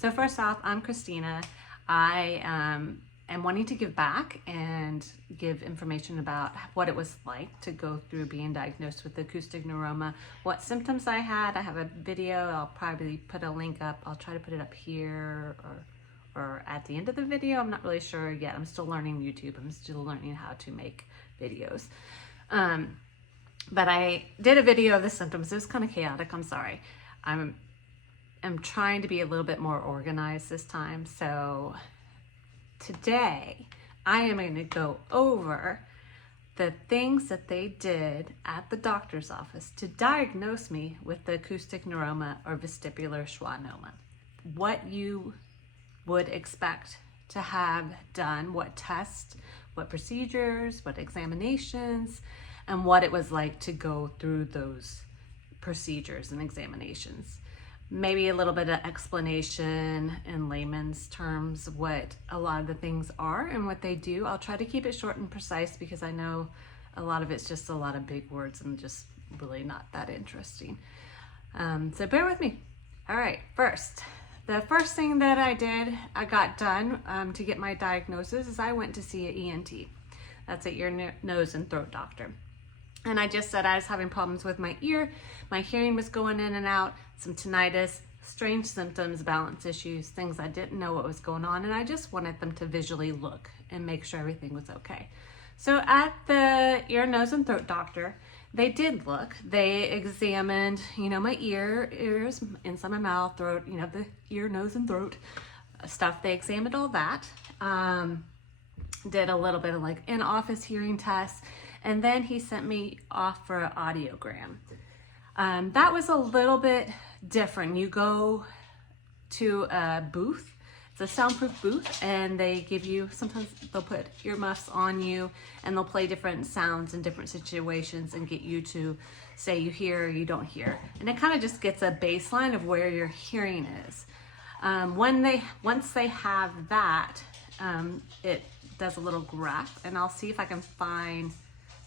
So first off, I'm Christina. I am wanting to give back and give information about what it was like to go through being diagnosed with acoustic neuroma, what symptoms I had. I have a video. I'll probably put a link up. I'll try to put it up here or at the end of the video. I'm not really sure yet. I'm still learning YouTube. I'm still learning how to make videos. But I did a video of the symptoms. It was kind of chaotic. I'm sorry. I'm trying to be a little bit more organized this time. So today I am going to go over the things that they did at the doctor's office to diagnose me with the acoustic neuroma or vestibular schwannoma. What you would expect to have done, what tests, what procedures, what examinations, and what it was like to go through those procedures and examinations. Maybe a little bit of explanation in layman's terms what a lot of the things are and what they do. I'll try to keep it short and precise because I know a lot of it's just a lot of big words and just really not that interesting. So bear with me. All right, the first thing that I got done to get my diagnosis is I went to see an ENT. That's an ear, nose, and throat doctor. And I just said I was having problems with my ear. My hearing was going in and out, some tinnitus, strange symptoms, balance issues, things I didn't know what was going on. And I just wanted them to visually look and make sure everything was okay. So at the ear, nose, and throat doctor, they did look. They examined, my ears, inside my mouth, throat, the ear, nose, and throat stuff. They examined all that. Did a little bit of like in-office hearing tests. And then he sent me off for an audiogram. That was a little bit different. You go to a booth, it's a soundproof booth, and they give you, sometimes they'll put earmuffs on you and they'll play different sounds in different situations and get you to say you hear or you don't hear. And it kind of just gets a baseline of where your hearing is. Once they have that, it does a little graph, and I'll see if I can find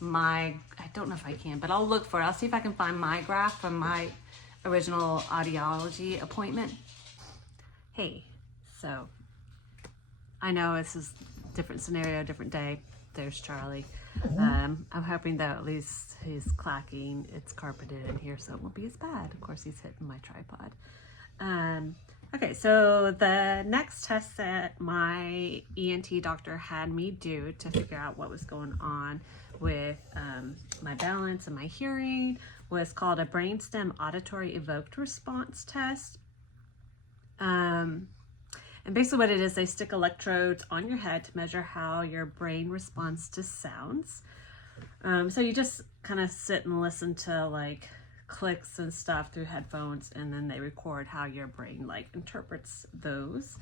I don't know if I can, but I'll look for it. I'll see if I can find my graph from my original audiology appointment. Hey, so I know this is different scenario, different day. There's Charlie. I'm hoping that at least he's clacking. It's carpeted in here, so it won't be as bad. Of course, he's hitting my tripod. Okay, so the next test that my ENT doctor had me do to figure out what was going on with my balance and my hearing was called a brainstem auditory evoked response test. And basically what it is, they stick electrodes on your head to measure how your brain responds to sounds. So you just kind of sit and listen to like clicks and stuff through headphones, and then they record how your brain like interprets those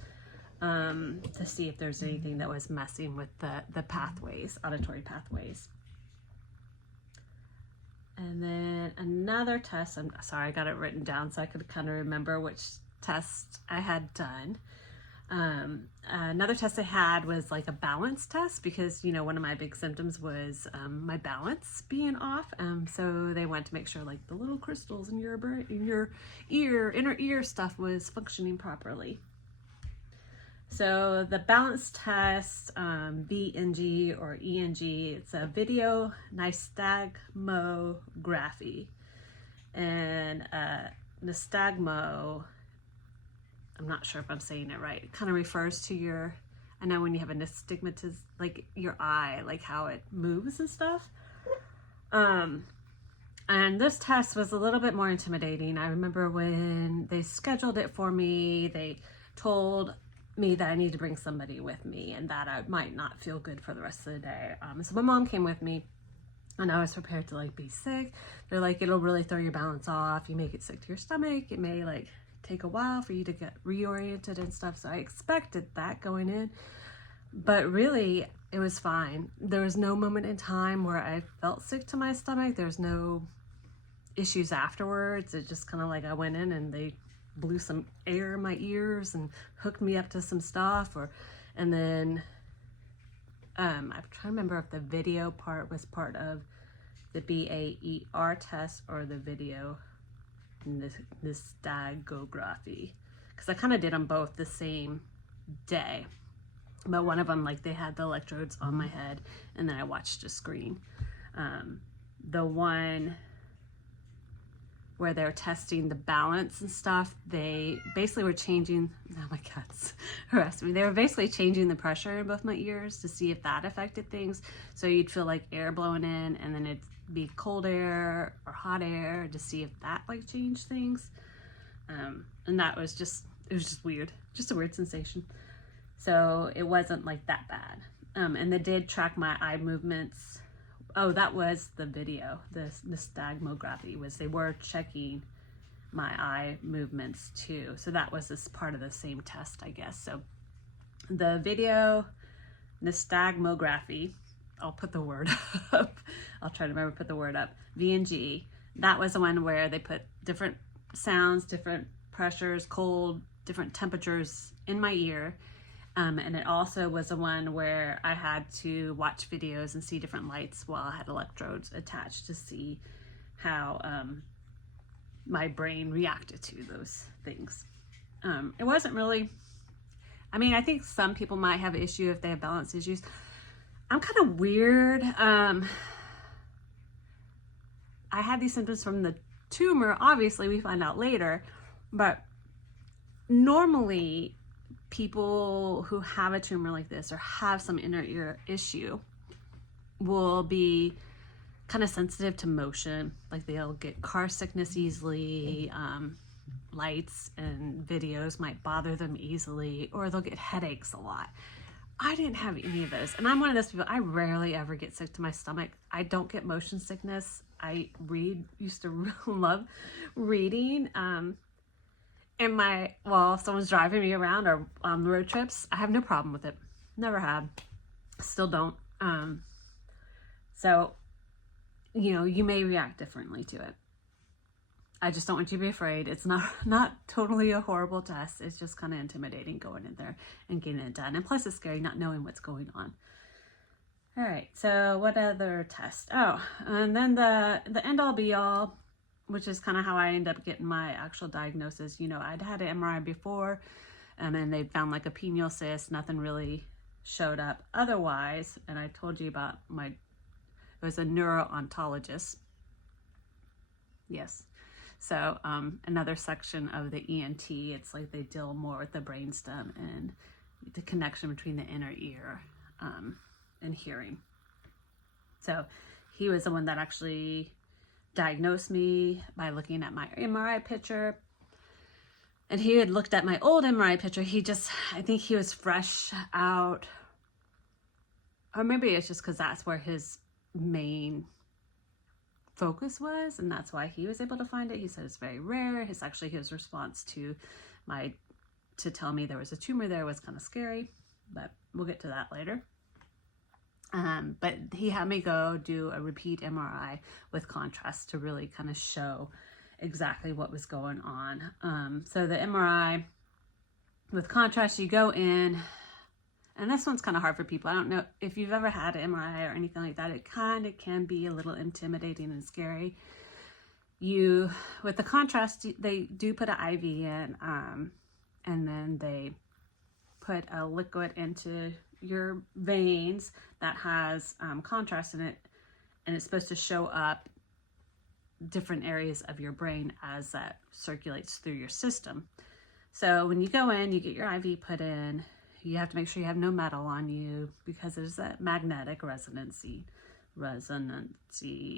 to see if there's anything that was messing with the pathways, auditory pathways. And then another test, I'm sorry, I got it written down so I could kind of remember which test I had done. Another test I had was like a balance test because, one of my big symptoms was my balance being off. So they wanted to make sure like the little crystals in your brain, in your inner ear stuff was functioning properly. So the balance test, BNG or ENG, it's a video nystagmography. And nystagmo, I'm not sure if I'm saying it right. It kind of refers to I know when you have a nystagmatism, like your eye, like how it moves and stuff. And this test was a little bit more intimidating. I remember when they scheduled it for me, they told me that I need to bring somebody with me and that I might not feel good for the rest of the day. So my mom came with me and I was prepared to like be sick. They're like, it'll really throw your balance off. You may get sick to your stomach. It may like take a while for you to get reoriented and stuff. So I expected that going in, but really it was fine. There was no moment in time where I felt sick to my stomach. There's no issues afterwards. It just kind of like I went in and they blew some air in my ears and hooked me up to some stuff, and then I'm trying to remember if the video part was part of the BAER test or the video nystagmography. because I kind of did them both the same day. But one of them, like, they had the electrodes on my head, and then I watched a screen. The one where they're testing the balance and stuff, they basically were changing, oh my cat's harassing me. They were basically changing the pressure in both my ears to see if that affected things. So you'd feel like air blowing in, and then it'd be cold air or hot air to see if that like changed things. And that was just, it was just weird, just a weird sensation. So it wasn't like that bad. And they did track my eye movements. Oh, that was the video. The nystagmography was, they were checking my eye movements too. So that was this part of the same test, I guess. So the video nystagmography, I'll put the word up. I'll try to remember to put the word up. VNG. That was the one where they put different sounds, different pressures, cold, different temperatures in my ear. And it also was the one where I had to watch videos and see different lights while I had electrodes attached to see how my brain reacted to those things. It wasn't really, I mean, I think some people might have an issue if they have balance issues. I'm kind of weird. I had these symptoms from the tumor. Obviously, we find out later, but normally people who have a tumor like this or have some inner ear issue will be kind of sensitive to motion. Like they'll get car sickness easily. Lights and videos might bother them easily, or they'll get headaches a lot. I didn't have any of those. And I'm one of those people, I rarely ever get sick to my stomach. I don't get motion sickness. I used to really love reading. And if someone's driving me around or on road trips, I have no problem with it. Never had. Still don't. So, you know, you may react differently to it. I just don't want you to be afraid. It's not totally a horrible test. It's just kind of intimidating going in there and getting it done. And plus it's scary not knowing what's going on. All right, so what other test? Oh, and then the end all be all, which is kind of how I end up getting my actual diagnosis. You know, I'd had an MRI before, and then they found like a pineal cyst. Nothing really showed up otherwise. And I told you about it was a neuro-ontologist. Yes. So another section of the ENT, it's like they deal more with the brainstem and the connection between the inner ear and hearing. So he was the one that actually diagnosed me by looking at my MRI picture. And he had looked at my old MRI picture. I think he was fresh out, or maybe it's just because that's where his main focus was, and that's why he was able to find it. He said it's very rare. His response to tell me there was a tumor there was kind of scary, but we'll get to that later. But he had me go do a repeat MRI with contrast to really kind of show exactly what was going on. So the MRI with contrast, you go in, and this one's kind of hard for people. I don't know if you've ever had an MRI or anything like that. It kind of can be a little intimidating and scary. With the contrast, they do put an IV in, and then they put a liquid into your veins that has contrast in it, and it's supposed to show up different areas of your brain as that circulates through your system. So when you go in, you get your IV put in. You have to make sure you have no metal on you because there's that magnetic resonancy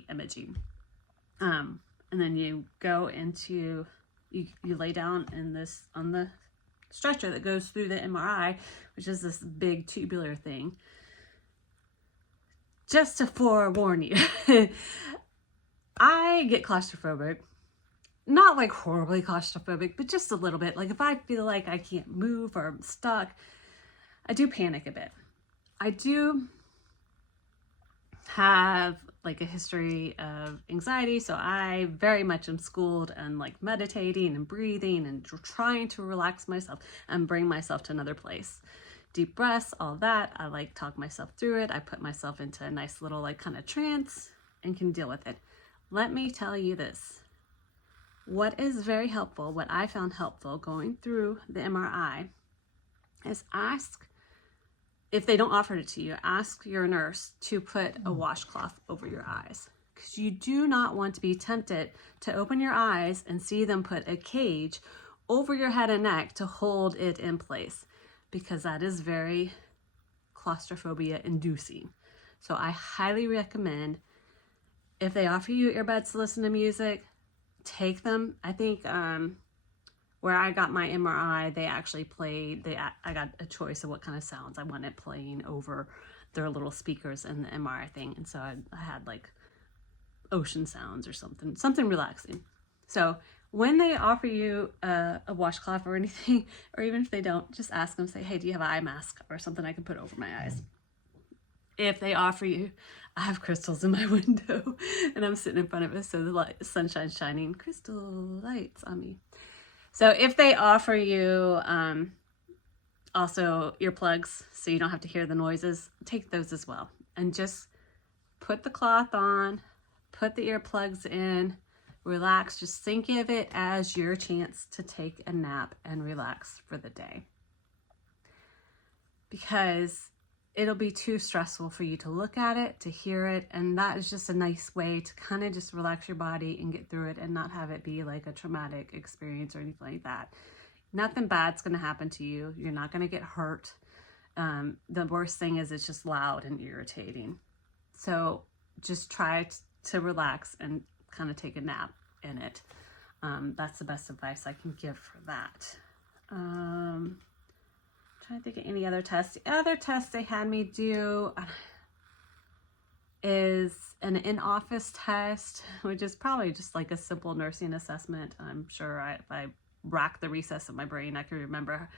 imaging. And then you go into, you lay down on the stretcher that goes through the MRI, which is this big tubular thing. Just to forewarn you, I get claustrophobic. Not like horribly claustrophobic, but just a little bit. Like if I feel like I can't move or I'm stuck, I do panic a bit. I do have like a history of anxiety, so I very much am schooled in like meditating and breathing and trying to relax myself and bring myself to another place. Deep breaths, all that. I like talk myself through it. I put myself into a nice little like kind of trance and can deal with it. Let me tell you this. what is very helpful, what I found helpful going through the MRI, is ask, if they don't offer it to you, ask your nurse to put a washcloth over your eyes. Because you do not want to be tempted to open your eyes and see them put a cage over your head and neck to hold it in place, because that is very claustrophobia inducing. So I highly recommend, if they offer you earbuds to listen to music, take them. I think where I got my MRI, they actually played, I got a choice of what kind of sounds I wanted playing over their little speakers in the MRI thing. And so I had like ocean sounds or something relaxing. So when they offer you a washcloth or anything, or even if they don't, just ask them, say, hey, do you have an eye mask or something I can put over my eyes? If they offer you, I have crystals in my window and I'm sitting in front of it, so the sunshine's shining, crystal lights on me. So if they offer you also earplugs so you don't have to hear the noises, take those as well. And just put the cloth on, put the earplugs in, relax, just think of it as your chance to take a nap and relax for the day. Because it'll be too stressful for you to look at it, to hear it, and that is just a nice way to kind of just relax your body and get through it and not have it be like a traumatic experience or anything like that. Nothing bad's going to happen to you. You're not going to get hurt. The worst thing is it's just loud and irritating. So just try to relax and kind of take a nap in it. That's the best advice I can give for that. Trying to think of any other tests. The other test they had me do is an in-office test, which is probably just like a simple nursing assessment. I'm sure if I rack the recess of my brain, I can remember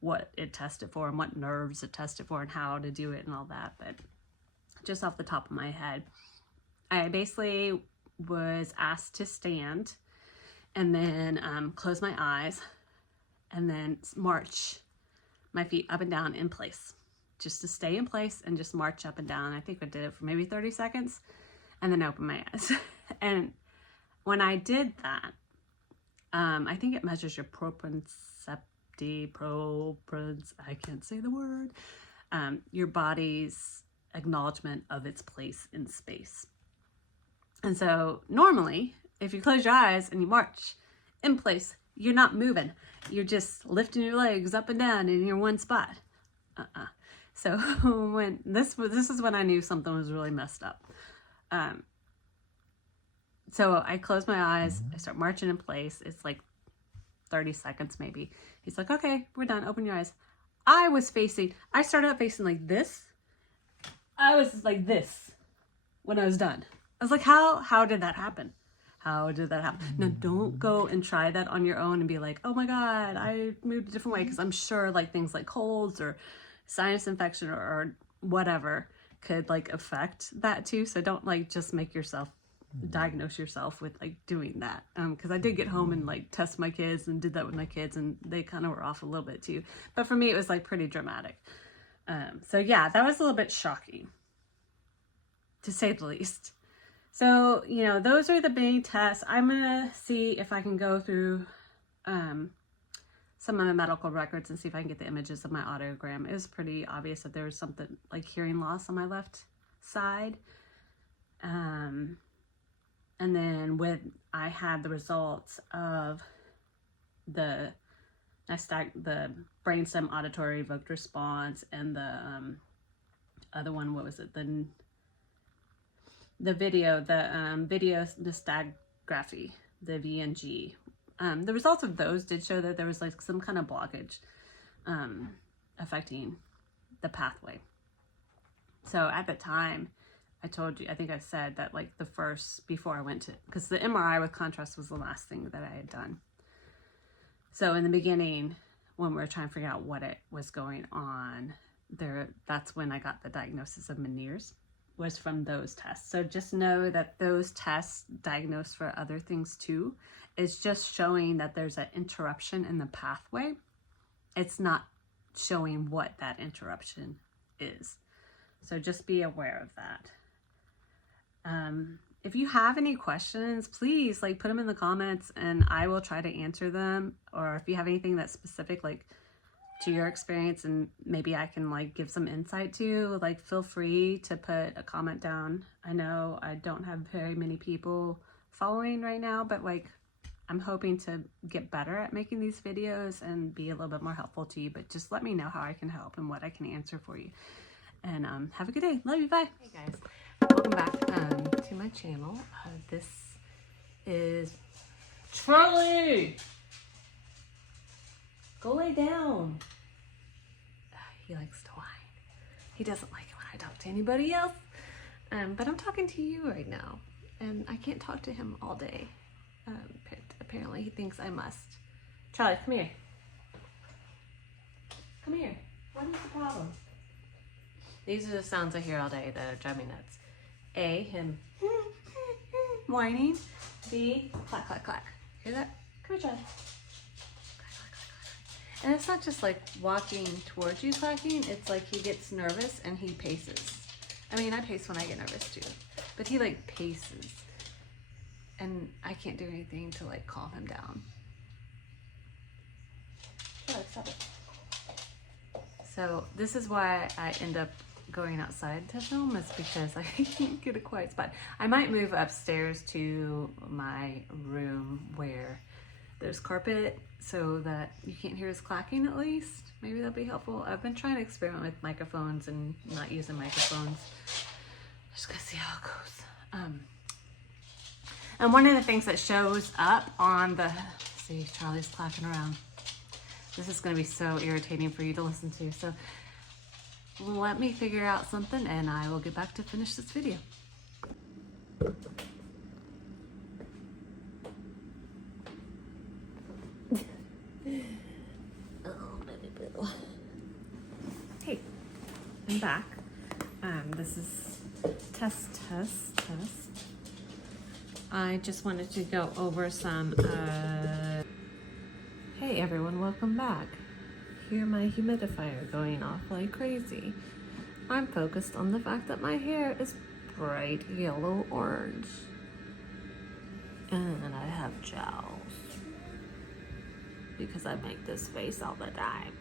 what it tested for and what nerves it tested for and how to do it and all that. But just off the top of my head, I basically was asked to stand and then close my eyes and then march my feet up and down in place, just to stay in place and just march up and down. I think I did it for maybe 30 seconds and then open my eyes. And when I did that, I think it measures your I can't say the word, your body's acknowledgement of its place in space. And so normally, if you close your eyes and you march in place, you're not moving. You're just lifting your legs up and down in your one spot. So when this is when I knew something was really messed up. So I close my eyes, I start marching in place. It's like 30 seconds maybe. He's like, okay, we're done. Open your eyes. I started out facing like this. I was like this when I was done. I was like, how did that happen? How did that happen? Now, don't go and try that on your own and be like, oh my God, I moved a different way. Because I'm sure like things like colds or sinus infection or whatever could like affect that too. So don't like just make yourself diagnose yourself with like doing that. Because I did get home and like test my kids and did that with my kids and they kind of were off a little bit too. But for me, it was like pretty dramatic. So yeah, that was a little bit shocking, to say the least. So, you know, those are the main tests. I'm going to see if I can go through some of my medical records and see if I can get the images of my audiogram. It was pretty obvious that there was something like hearing loss on my left side. And then when I had the results of the brainstem auditory evoked response and the other one, what was it? The video nystagography, the VNG. The results of those did show that there was like some kind of blockage affecting the pathway. So at the time, I told you, I think I said that like before I went to, because the MRI with contrast was the last thing that I had done. So in the beginning, when we were trying to figure out what it was going on, that's when I got the diagnosis of Meniere's. Was from those tests. So just know that those tests diagnose for other things too. It's just showing that there's an interruption in the pathway. It's not showing what that interruption is. So just be aware of that. if you have any questions, please like put them in the comments and I will try to answer them. Or if you have anything that's specific like to your experience and maybe I can like give some insight to, like feel free to put a comment down. I know I don't have very many people following right now, but like I'm hoping to get better at making these videos and be a little bit more helpful to you, but just let me know how I can help and what I can answer for you. And have a good day. Love you. Bye. Hey guys, welcome back to my channel. This is Charlie. Go lay down. He likes to whine. He doesn't like it when I talk to anybody else. But I'm talking to you right now, and I can't talk to him all day. Apparently he thinks I must. Charlie, come here. Come here. What is the problem? These are the sounds I hear all day that drive me nuts. A, him whining. B, clack, clack, clack. Hear that? Come here, Charlie. Clack, clack, clack, clack. And it's not just like walking towards you clacking, it's like he gets nervous and he paces. I mean, I pace when I get nervous too, but he like paces. And I can't do anything to like calm him down. Charlie, stop it. So this is why I end up going outside to film, is because I can't get a quiet spot. I might move upstairs to my room where there's carpet so that you can't hear us clacking at least. Maybe that'll be helpful. I've been trying to experiment with microphones and not using microphones. Just gonna see how it goes. And one of the things that shows up on the, see, Charlie's clacking around. This is gonna be so irritating for you to listen to. So let me figure out something and I will get back to finish this video. Oh, baby boo. Hey, I'm back. This is test. I just wanted to go over some, hey everyone, welcome back. Hear my humidifier going off like crazy. I'm focused on the fact that my hair is bright yellow orange. And I have gels. Because I make this face all the time.